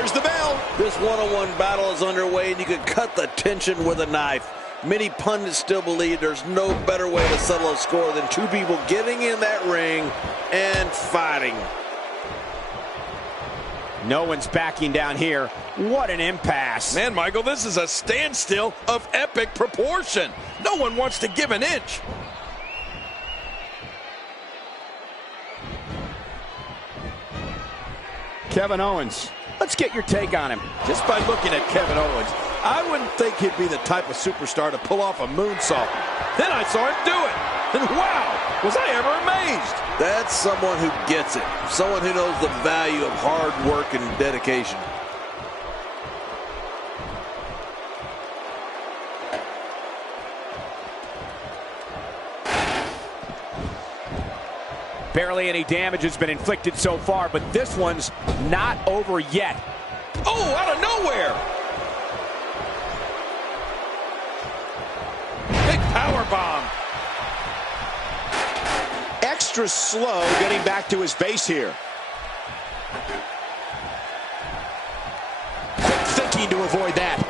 There's the bell. This one-on-one battle is underway, and you can cut the tension with a knife. Many pundits still believe there's no better way to settle a score than two people getting in that ring and fighting. No one's backing down here. What an impasse. Man, Michael, this is a standstill of epic proportion. No one wants to give an inch. Kevin Owens, let's get your take on him. Just by looking at Kevin Owens, I wouldn't think he'd be the type of superstar to pull off a moonsault. Then I saw him do it. And wow, was I ever amazed. That's someone who gets it. Someone who knows the value of hard work and dedication. Barely any damage has been inflicted so far, but this one's not over yet. Oh, out of nowhere. Big power bomb. Extra slow getting back to his base here. Quick thinking to avoid that.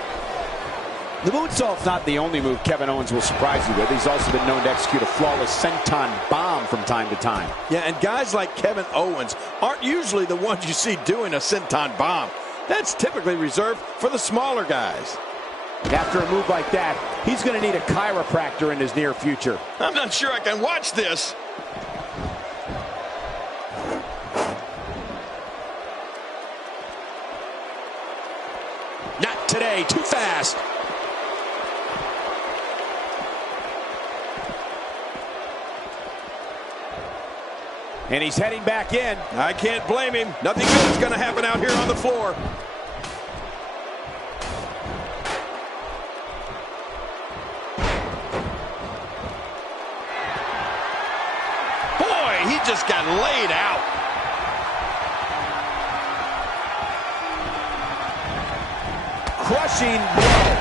The moonsault's not the only move Kevin Owens will surprise you with. He's also been known to execute a flawless senton bomb from time to time. Yeah, and guys like Kevin Owens aren't usually the ones you see doing a senton bomb. That's typically reserved for the smaller guys. After a move like that, he's going to need a chiropractor in his near future. I'm not sure I can watch this. Not today, too fast. And he's heading back in. I can't blame him. Nothing good is going to happen out here on the floor. Boy, he just got laid out. Crushing blow.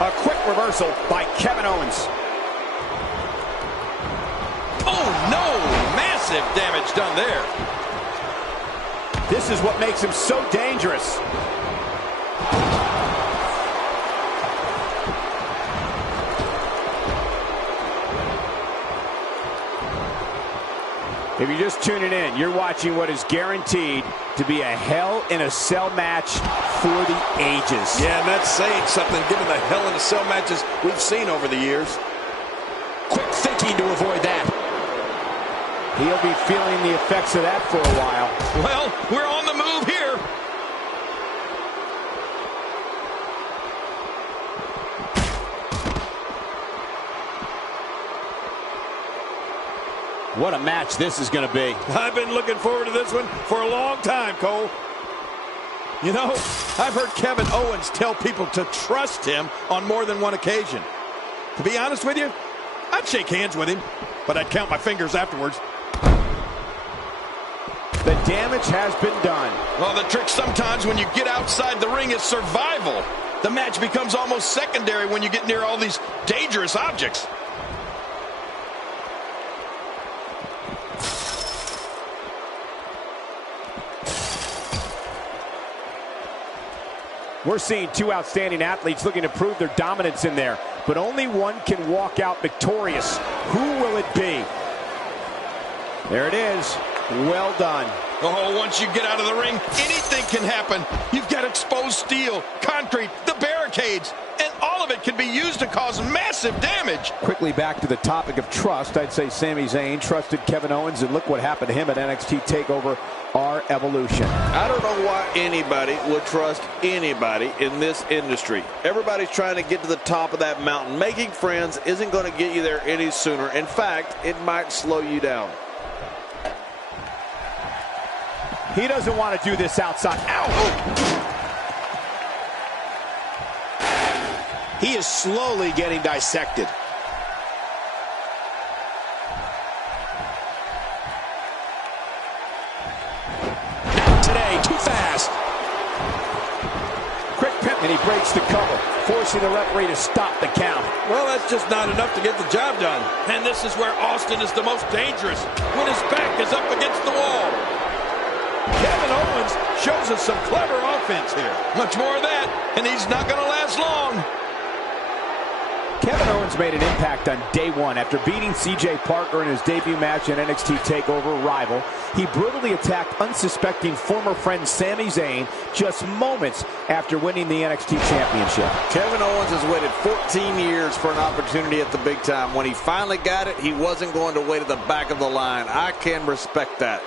A quick reversal by Kevin Owens. Oh, no! Massive damage done there. This is what makes him so dangerous. If you're just tuning in, you're watching what is guaranteed to be a Hell in a Cell match for the ages. Yeah, and that's saying something given the Hell in a Cell matches we've seen over the years. Quick thinking to avoid that. He'll be feeling the effects of that for a while. Well, we're on the move here. What a match this is going to be. I've been looking forward to this one for a long time, Cole. You know, I've heard Kevin Owens tell people to trust him on more than one occasion. To be honest with you, I'd shake hands with him, but I'd count my fingers afterwards. The damage has been done. Well, the trick sometimes when you get outside the ring is survival. The match becomes almost secondary when you get near all these dangerous objects. We're seeing two outstanding athletes looking to prove their dominance in there, but only one can walk out victorious. Who will it be? There it is. Well done. Oh, once you get out of the ring, anything can happen. You've got exposed steel, concrete, the barricades, and all of it can be used to cause massive damage. Quickly back to the topic of trust, I'd say Sami Zayn trusted Kevin Owens, and look what happened to him at NXT TakeOver Our Evolution. I don't know why anybody would trust anybody in this industry. Everybody's trying to get to the top of that mountain. Making friends isn't going to get you there any sooner. In fact, it might slow you down. He doesn't want to do this outside. Ow! He is slowly getting dissected. Not today, too fast. Quick pin, and he breaks the cover, forcing the referee to stop the count. Well, that's just not enough to get the job done. And this is where Austin is the most dangerous, when his back is up against the wall. shows us some clever offense here. Much more of that, and he's not going to last long. Kevin Owens made an impact on day one. After beating C.J. Parker in his debut match in NXT TakeOver Rival, he brutally attacked unsuspecting former friend Sami Zayn just moments after winning the NXT Championship. Kevin Owens has waited 14 years for an opportunity at the big time. When he finally got it, he wasn't going to wait at the back of the line. I can respect that.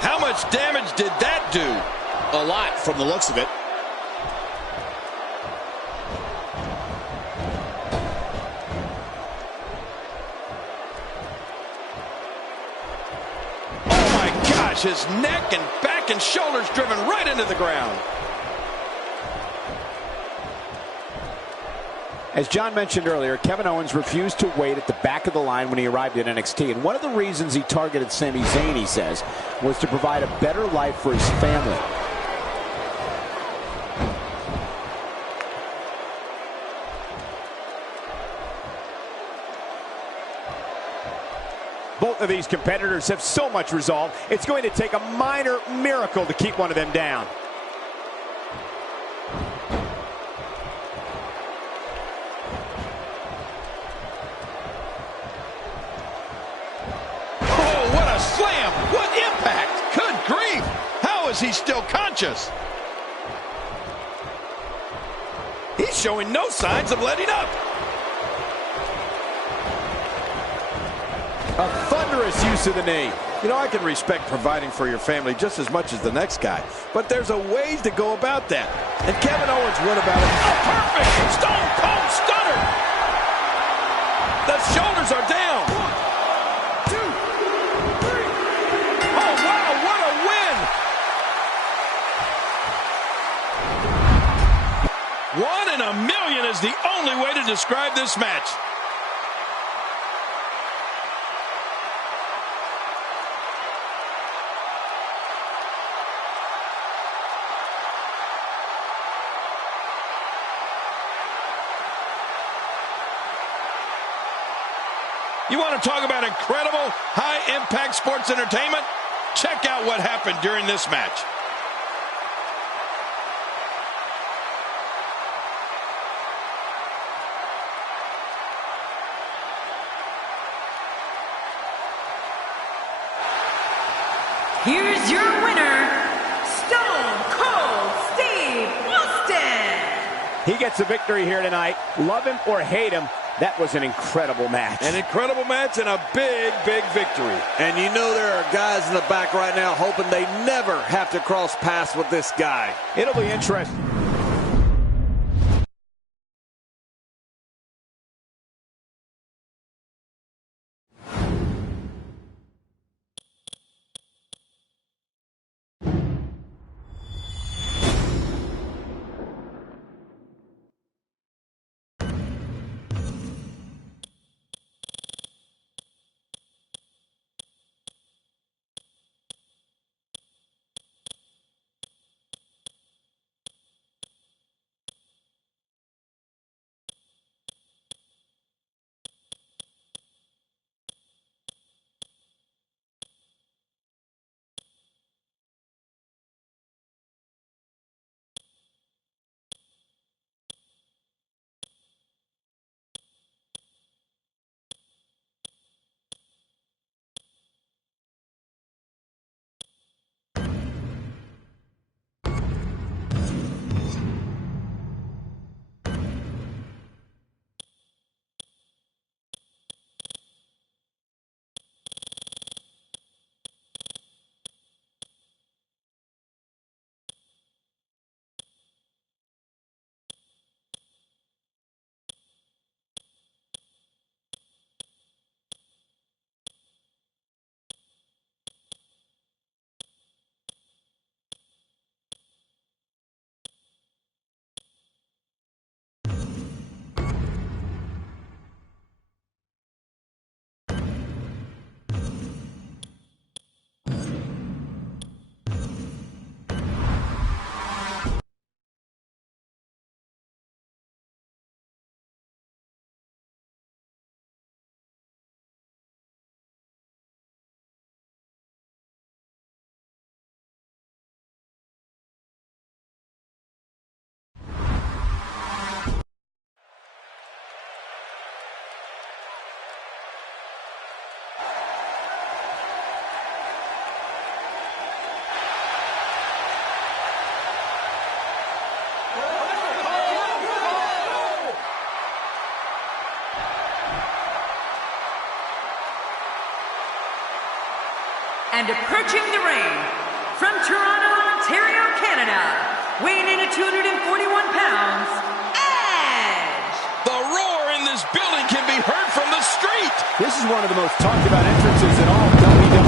How much damage did that do? A lot from the looks of it. Oh my gosh, his neck and back and shoulders driven right into the ground. As John mentioned earlier, Kevin Owens refused to wait at the back of the line when he arrived at NXT. And one of the reasons he targeted Sami Zayn, he says, was to provide a better life for his family. Both of these competitors have so much resolve, it's going to take a minor miracle to keep one of them down. Oh, what a slam! What impact! Good grief! How is he still conscious? He's showing no signs of letting up. A thunderous use of the knee. You know, I can respect providing for your family just as much as the next guy, but there's a ways to go about that. And Kevin Owens went about it. A perfect Stone Cold Stunner. The shoulders are down. 1, 2, 3. Oh, wow, what a win. 1 in a million is the only way to describe this match. You want to talk about incredible high-impact sports entertainment? Check out what happened during this match. Here's your winner, Stone Cold Steve Austin. He gets a victory here tonight. Love him or hate him, that was an incredible match. An incredible match and a big, big victory. And you know there are guys in the back right now hoping they never have to cross paths with this guy. It'll be interesting. And approaching the ring, from Toronto, Ontario, Canada, weighing in at 241 pounds, Edge! The roar in this building can be heard from the street. This is one of the most talked about entrances in all of WWE.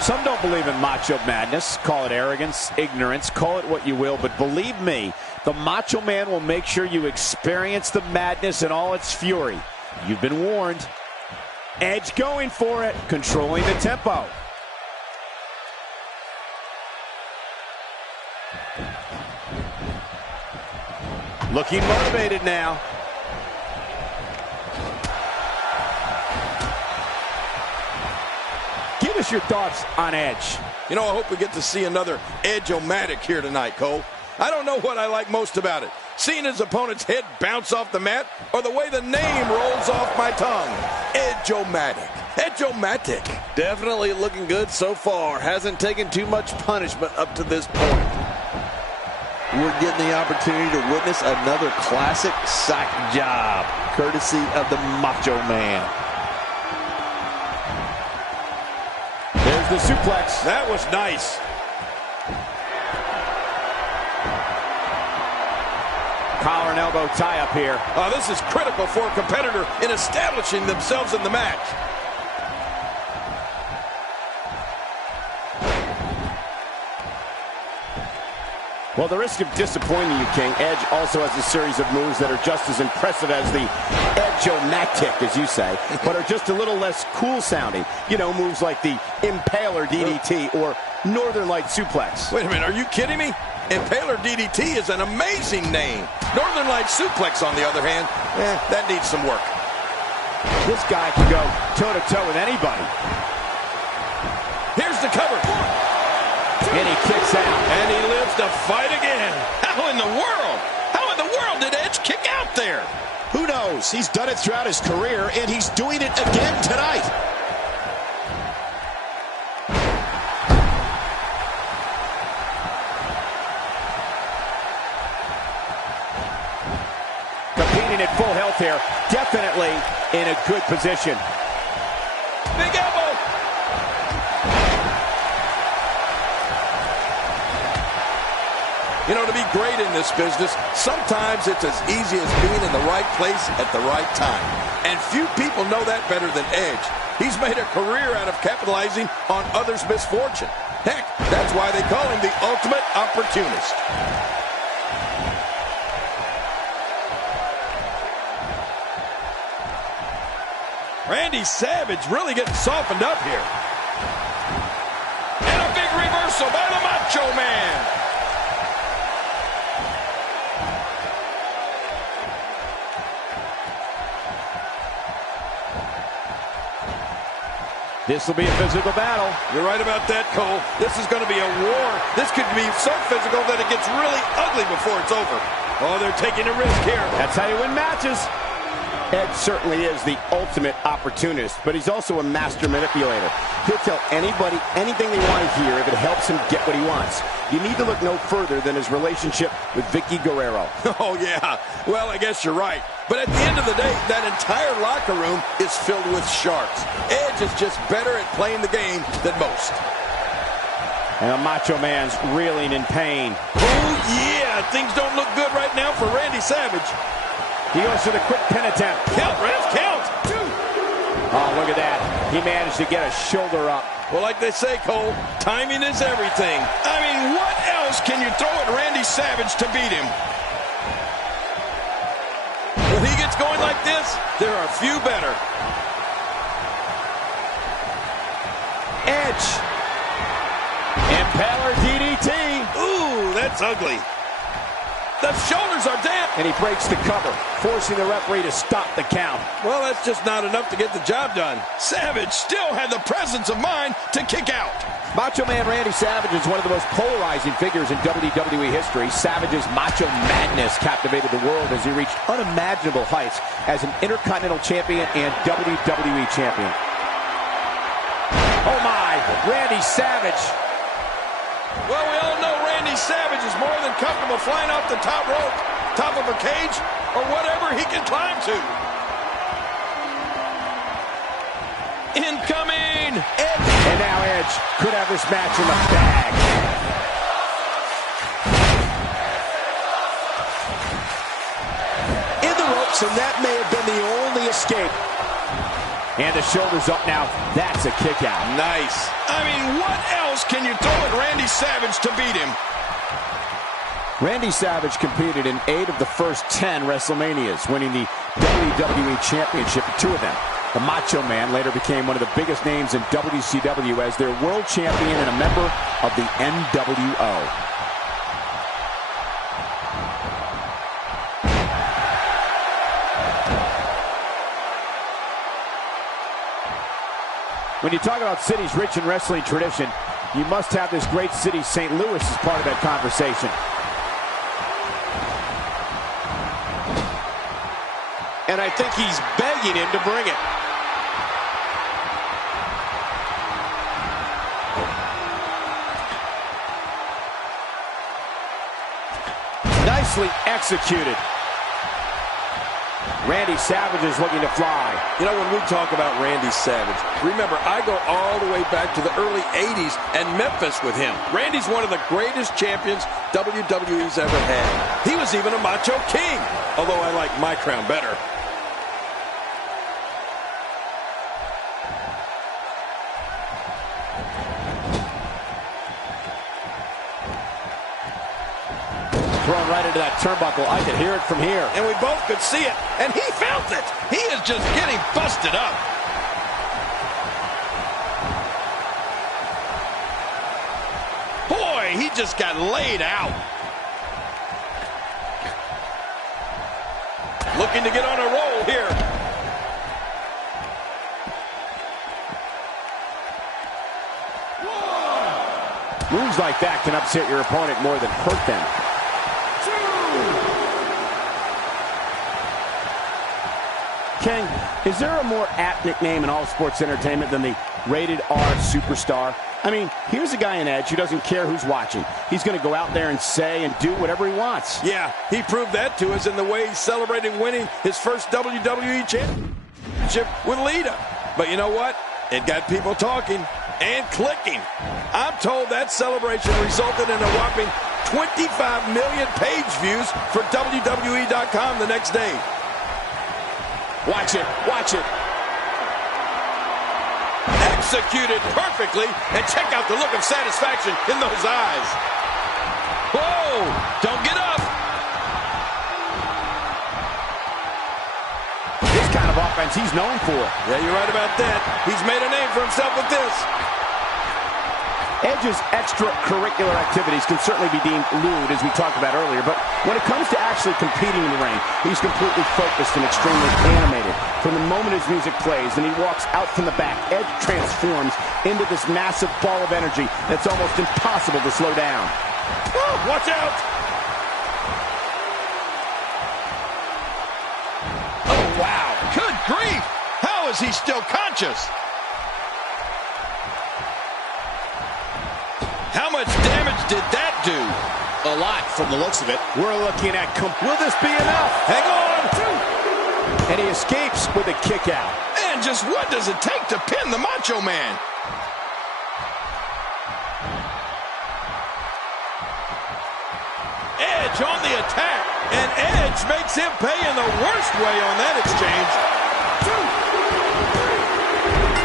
Some don't believe in Macho Madness. Call it arrogance, ignorance, call it what you will. But believe me, the Macho Man will make sure you experience the madness in all its fury. You've been warned. Edge going for it, controlling the tempo. Looking motivated now. Give us your thoughts on Edge. You know, I hope we get to see another Edge-o-matic here tonight, Cole. I don't know what I like most about it. Seeing his opponent's head bounce off the mat, or the way the name rolls off my tongue. Edge-o-matic. Edge-o-matic. Definitely looking good so far. Hasn't taken too much punishment up to this point. We're getting the opportunity to witness another classic sack job, courtesy of the Macho Man. There's the suplex. That was nice. Collar and elbow tie-up here. This is critical for a competitor in establishing themselves in the match. Well, the risk of disappointing you, King, Edge also has a series of moves that are just as impressive as the Edge-o-matic, as you say, but are just a little less cool sounding. You know, moves like the Impaler DDT or Northern Light Suplex. Wait a minute, are you kidding me? Impaler DDT is an amazing name. Northern Light Suplex, on the other hand, that needs some work. This guy can go toe-to-toe with anybody. Here's the cover. And he kicks out. And he lives to fight again. How in the world? How in the world did Edge kick out there? Who knows? He's done it throughout his career, and he's doing it again tonight. Competing at full health here. Definitely in a good position. Big elbow. You know, to be great in this business, sometimes it's as easy as being in the right place at the right time. And few people know that better than Edge. He's made a career out of capitalizing on others' misfortune. Heck, that's why they call him the ultimate opportunist. Randy Savage really getting softened up here. And a big reversal by the Macho Man. This will be a physical battle. You're right about that, Cole. This is going to be a war. This could be so physical that it gets really ugly before it's over. Oh, they're taking a risk here. That's how you win matches. Edge certainly is the ultimate opportunist, but he's also a master manipulator. He'll tell anybody anything they want to hear if it helps him get what he wants. You need to look no further than his relationship with Vicky Guerrero. Oh, yeah. Well, I guess you're right. But at the end of the day, that entire locker room is filled with sharks. Edge is just better at playing the game than most. And the Macho Man's reeling in pain. Oh, yeah. Things don't look good right now for Randy Savage. He goes for the quick pin attempt. Count, Ref, count. 2. Oh, look at that. He managed to get a shoulder up. Well, like they say, Cole, timing is everything. I mean, what else can you throw at Randy Savage to beat him? When he gets going like this, there are few better. Edge. Impaler DDT. Ooh, that's ugly. The shoulders are down. And he breaks the cover, forcing the referee to stop the count. Well, that's just not enough to get the job done. Savage still had the presence of mind to kick out. Macho Man Randy Savage is one of the most polarizing figures in WWE history. Savage's macho madness captivated the world as he reached unimaginable heights as an Intercontinental Champion and WWE Champion. Oh my, Randy Savage Well, we all know Randy Savage is more than comfortable flying off the top rope, top of a cage, or whatever he can climb to. Incoming! Edge. And now Edge could have this match in the bag. In the ropes, and that may have been the only escape. And the shoulder's up now. That's a kick out. Nice. I mean, what else can you throw at Randy Savage to beat him? Randy Savage competed in 8 of the first 10 WrestleManias, winning the WWE Championship in 2 of them. The Macho Man later became one of the biggest names in WCW as their world champion and a member of the NWO. When you talk about cities rich in wrestling tradition, you must have this great city, St. Louis, as part of that conversation. And I think he's begging him to bring it. Nicely executed. Randy Savage is looking to fly. You know, when we talk about Randy Savage, remember, I go all the way back to the early 80s and Memphis with him. Randy's one of the greatest champions WWE's ever had. He was even a Macho King, although I like my crown better. Thrown right into that turnbuckle. I could hear it from here. And we both could see it, and he felt it. He is just getting busted up. Boy, he just got laid out. Looking to get on a roll here. Moves like that can upset your opponent more than hurt them. King, is there a more apt nickname in all sports entertainment than the Rated R Superstar? I mean, here's a guy in Edge who doesn't care who's watching. He's going to go out there and say and do whatever he wants. Yeah, he proved that to us in the way he celebrated winning his first WWE Championship with Lita. But you know what? It got people talking and clicking. I'm told that celebration resulted in a whopping 25 million page views for WWE.com the next day. Watch it, watch it. Executed perfectly, and check out the look of satisfaction in those eyes. Whoa, don't get up. This kind of offense he's known for. Yeah, you're right about that. He's made a name for himself with this. Edge's extracurricular activities can certainly be deemed lewd, as we talked about earlier, but when it comes to actually competing in the ring, he's completely focused and extremely animated. From the moment his music plays and he walks out from the back, Edge transforms into this massive ball of energy that's almost impossible to slow down. Oh, watch out! Oh, wow. Good grief! How is he still conscious? How much damage did that do? A lot from the looks of it. We're looking at, will this be enough? Hang on! And he escapes with a kick out. And just what does it take to pin the Macho Man? Edge on the attack, and Edge makes him pay in the worst way on that exchange.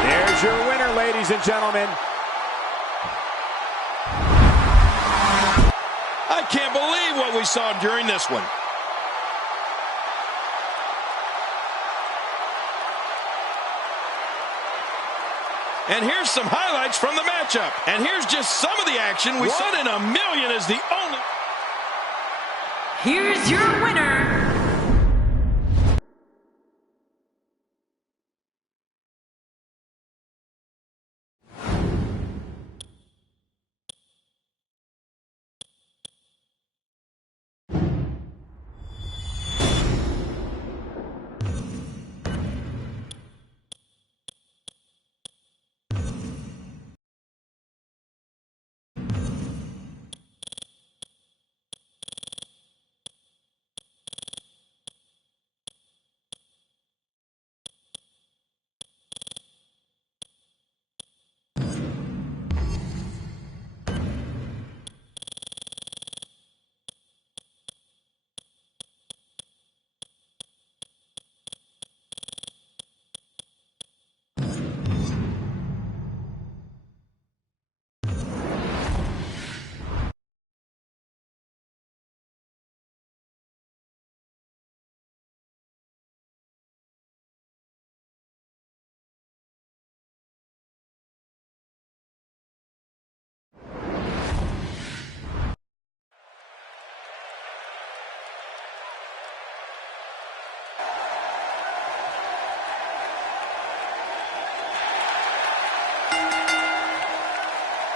There's your winner, ladies and gentlemen. I can't believe what we saw during this one. And here's some highlights from the matchup. And here's just some of the action. We saw it in a million as the only... Here's your winner,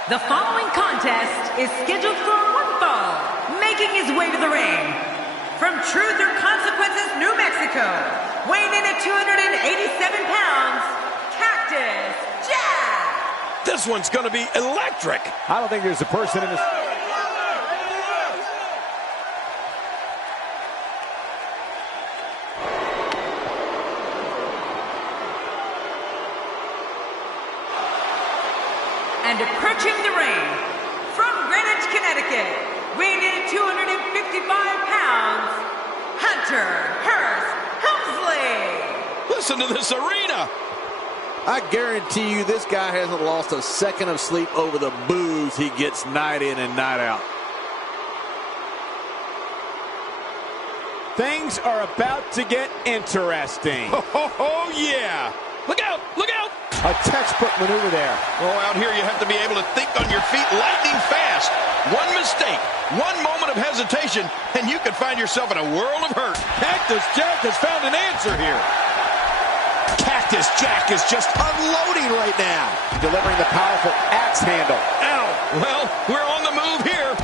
The following contest is scheduled for one fall. Making his way to the ring, from Truth or Consequences, New Mexico, weighing in at 287 pounds, Cactus Jack. This one's going to be electric. I don't think there's a person in this. And approaching the ring, from Greenwich, Connecticut, weighing in at 255 pounds, Hunter Hearst Helmsley. Listen to this arena. I guarantee you this guy hasn't lost a second of sleep over the boos he gets night in and night out. Things are about to get interesting. Oh, yeah. Look out, look out. A textbook maneuver there. Oh, out here you have to be able to think on your feet lightning fast. One mistake, one moment of hesitation, and you could find yourself in a world of hurt. Cactus Jack has found an answer here. Cactus Jack is just unloading right now. Delivering the powerful axe handle. Ow. Well, we're on the move here.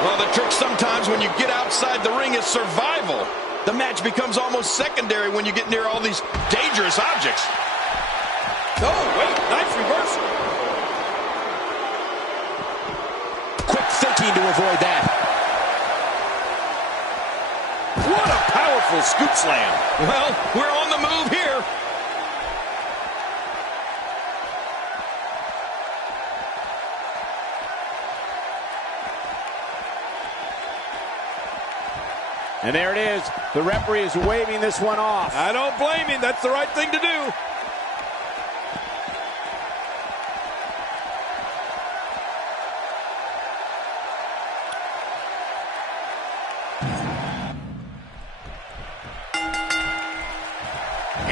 Well, the trick sometimes when you get outside the ring is survival. The match becomes almost secondary when you get near all these dangerous objects. Oh, wait, nice reversal. Quick thinking to avoid that. What a powerful scoop slam. Well, we're on the move here. And there it is. The referee is waving this one off. I don't blame him. That's the right thing to do.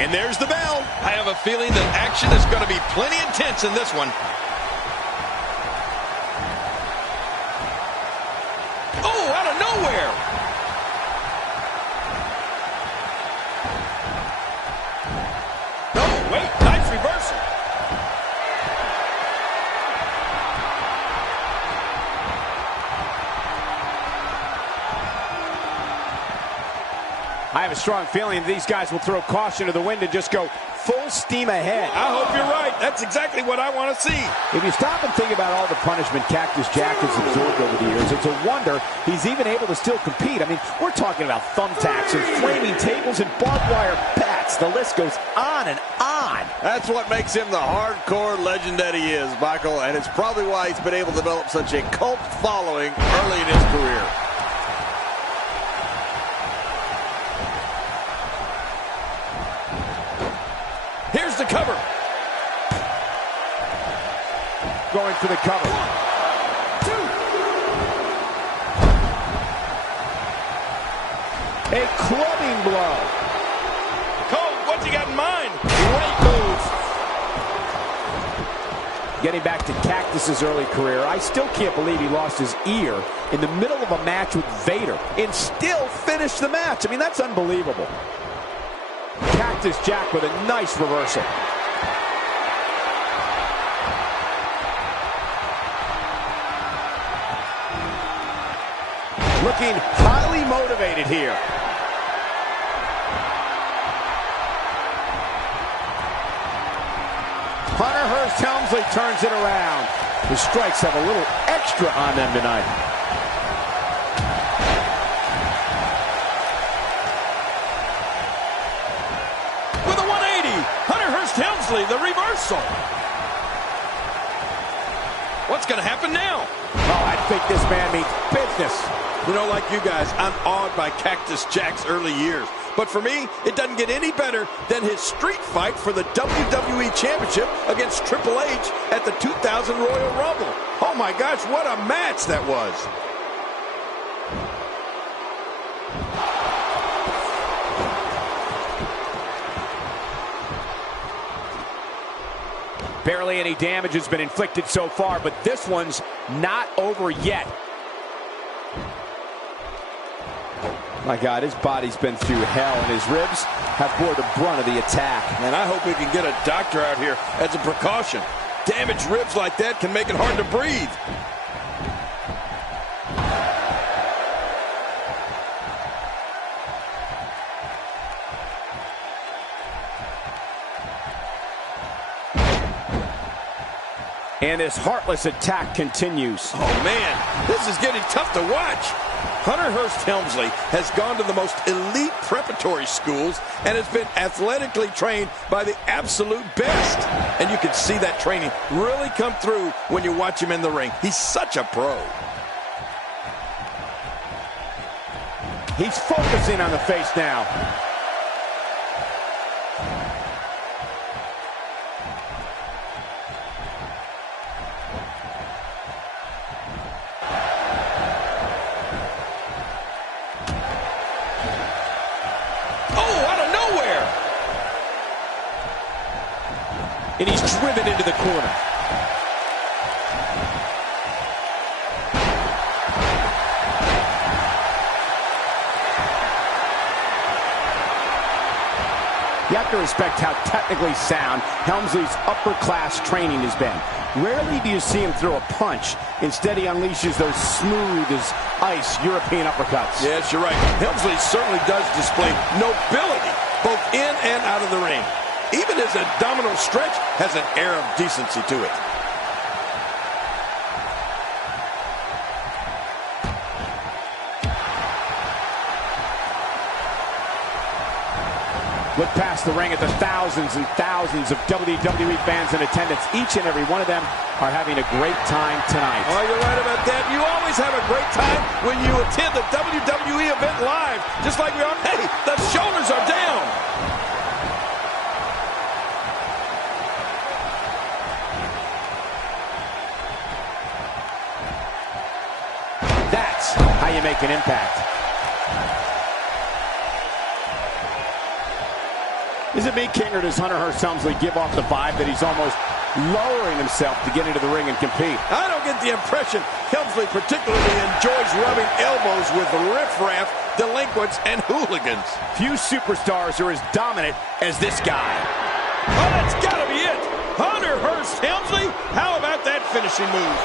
And there's the bell. I have a feeling that action is going to be plenty intense in this one. Oh, out of nowhere. Oh, wait, nice reversal. I have a strong feeling these guys will throw caution to the wind and just go full steam ahead. I hope you're right. That's exactly what I want to see. If you stop and think about all the punishment Cactus Jack has absorbed over the years, it's a wonder he's even able to still compete. I mean, we're talking about thumbtacks and flaming tables and barbed wire bats. The list goes on and on. That's what makes him the hardcore legend that he is, Michael, and it's probably why he's been able to develop such a cult following early in his career. Here's the cover. Going for the cover. 1, 2. A clubbing blow. Cole, what's he got in mind? Great move. Getting back to Cactus's early career, I still can't believe he lost his ear in the middle of a match with Vader and still finished the match. I mean, that's unbelievable. Cactus Jack with a nice reversal. Looking highly motivated here. Hunter Hearst Helmsley turns it around. The strikes have a little extra on them tonight. With a 180, Hunter Hearst Helmsley, the reversal. What's going to happen now? Oh, I think this man means business. You know, like you guys, I'm awed by Cactus Jack's early years. But for me, it doesn't get any better than his street fight for the WWE Championship against Triple H at the 2000 Royal Rumble. Oh my gosh, what a match that was. Barely any damage has been inflicted so far, but this one's not over yet. My God, his body's been through hell, and his ribs have bore the brunt of the attack. And I hope we can get a doctor out here as a precaution. Damaged ribs like that can make it hard to breathe. And this heartless attack continues. Oh, man, this is getting tough to watch. Hunter Hearst Helmsley has gone to the most elite preparatory schools and has been athletically trained by the absolute best. And you can see that training really come through when you watch him in the ring. He's such a pro. He's focusing on the face now. And he's driven into the corner. You have to respect how technically sound Helmsley's upper-class training has been. Rarely do you see him throw a punch. Instead, he unleashes those smooth as ice European uppercuts. Yes, you're right. Helmsley certainly does display nobility, both in and out of the ring. Even his abdominal stretch has an air of decency to it. Look past the ring at the thousands and thousands of WWE fans in attendance. Each and every one of them are having a great time tonight. Oh, you're right about that. You always have a great time when you attend the WWE event live. Just like we are. Hey, the shoulders are down. That's how you make an impact. Is it me, King, or does Hunter Hearst Helmsley give off the vibe that he's almost lowering himself to get into the ring and compete? I don't get the impression Helmsley particularly enjoys rubbing elbows with riffraff, delinquents, and hooligans. Few superstars are as dominant as this guy. Oh, that's got to be it. Hunter Hearst Helmsley, how about that finishing move?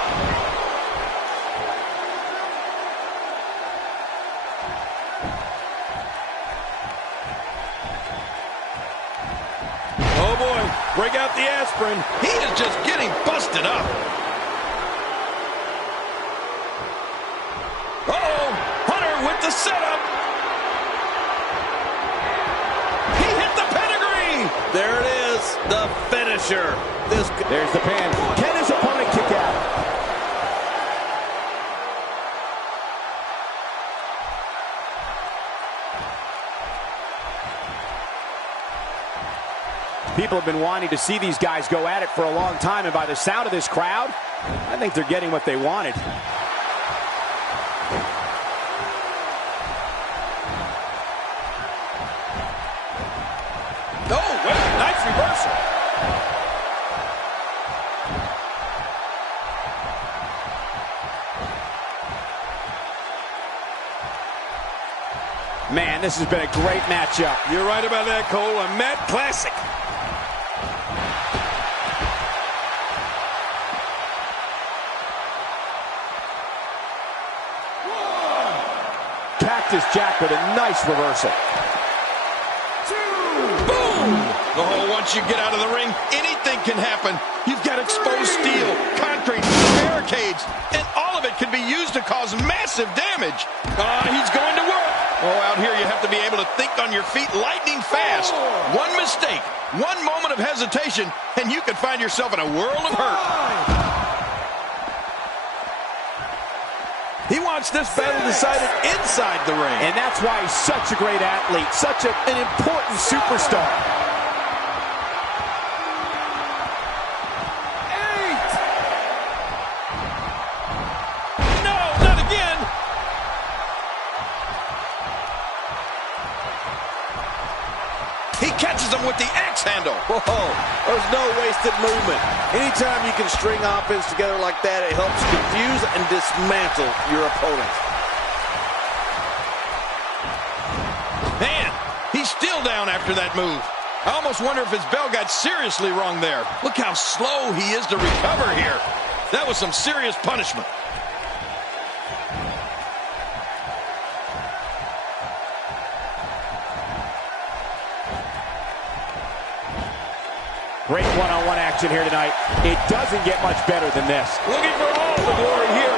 Oh, boy. Break out the aspirin. He is just getting busted up. Uh-oh. Hunter with the setup. He hit the pedigree. There it is, the finisher. There's the pin. Can his opponent kick out? People have been wanting to see these guys go at it for a long time, and by the sound of this crowd, I think they're getting what they wanted. Oh, well, nice reversal. Man, this has been a great matchup. You're right about that, Cole. A Matt classic. Cactus Jack with a nice reversal. Boom! Oh, once you get out of the ring, anything can happen. You've got exposed steel, concrete, barricades, and all of it can be used to cause massive damage. He's going to work. Oh, out here you have to be able to think on your feet lightning fast. One mistake, one moment of hesitation, and you could find yourself in a world of hurt. He wants this battle decided inside the ring. And that's why he's such a great athlete, such an important superstar. 8. No, not again. He catches him with the axe handle. Whoa, there's no wasted movement. Anytime you can string offense together like that, it helps confuse and dismantle your opponent. down after that move. I almost wonder if his bell got seriously wrong there. Look how slow he is to recover here. That was some serious punishment. Great one-on-one action here tonight. It doesn't get much better than this. Looking for all the glory here.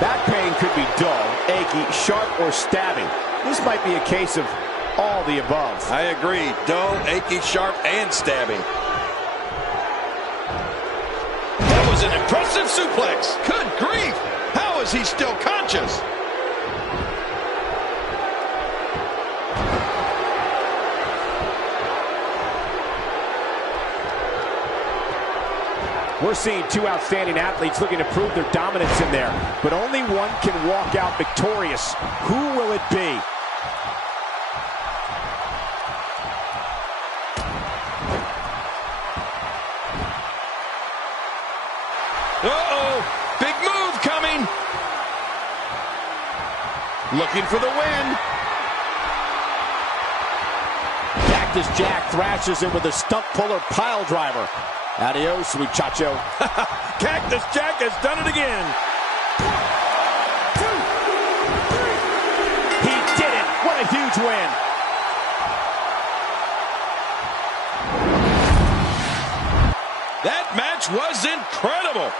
Back pain could be dull, achy, sharp, or stabbing. This might be a case of all the above. I agree. Dull, achy, sharp, and stabbing. That was an impressive suplex. Good grief. How is he still conscious? We're seeing two outstanding athletes looking to prove their dominance in there, but only one can walk out victorious. Who will it be? Uh-oh, big move coming. Looking for the win. Cactus Jack thrashes him with a stump puller pile driver. Adios, muchacho. Cactus Jack has done it again. 1, 2, 3. He did it. What a huge win. That match was incredible.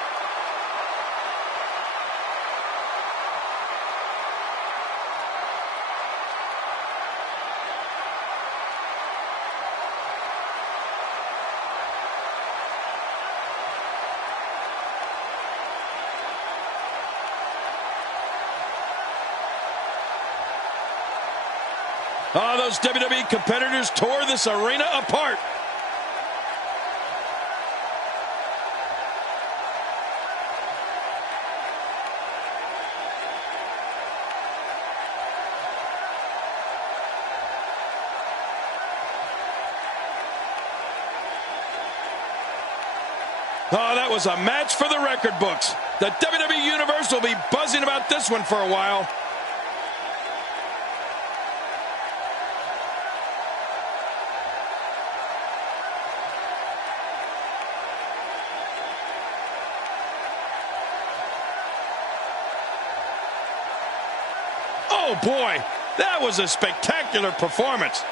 Oh, those WWE competitors tore this arena apart. Oh, that was a match for the record books. The WWE Universe will be buzzing about this one for a while. Oh boy, that was a spectacular performance.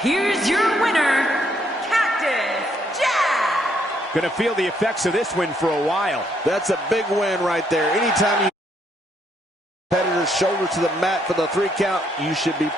Here's your winner, Cactus Jack. Gonna feel the effects of this win for a while. That's a big win right there. Anytime you competitor's shoulder to the mat for the 3 count, you should be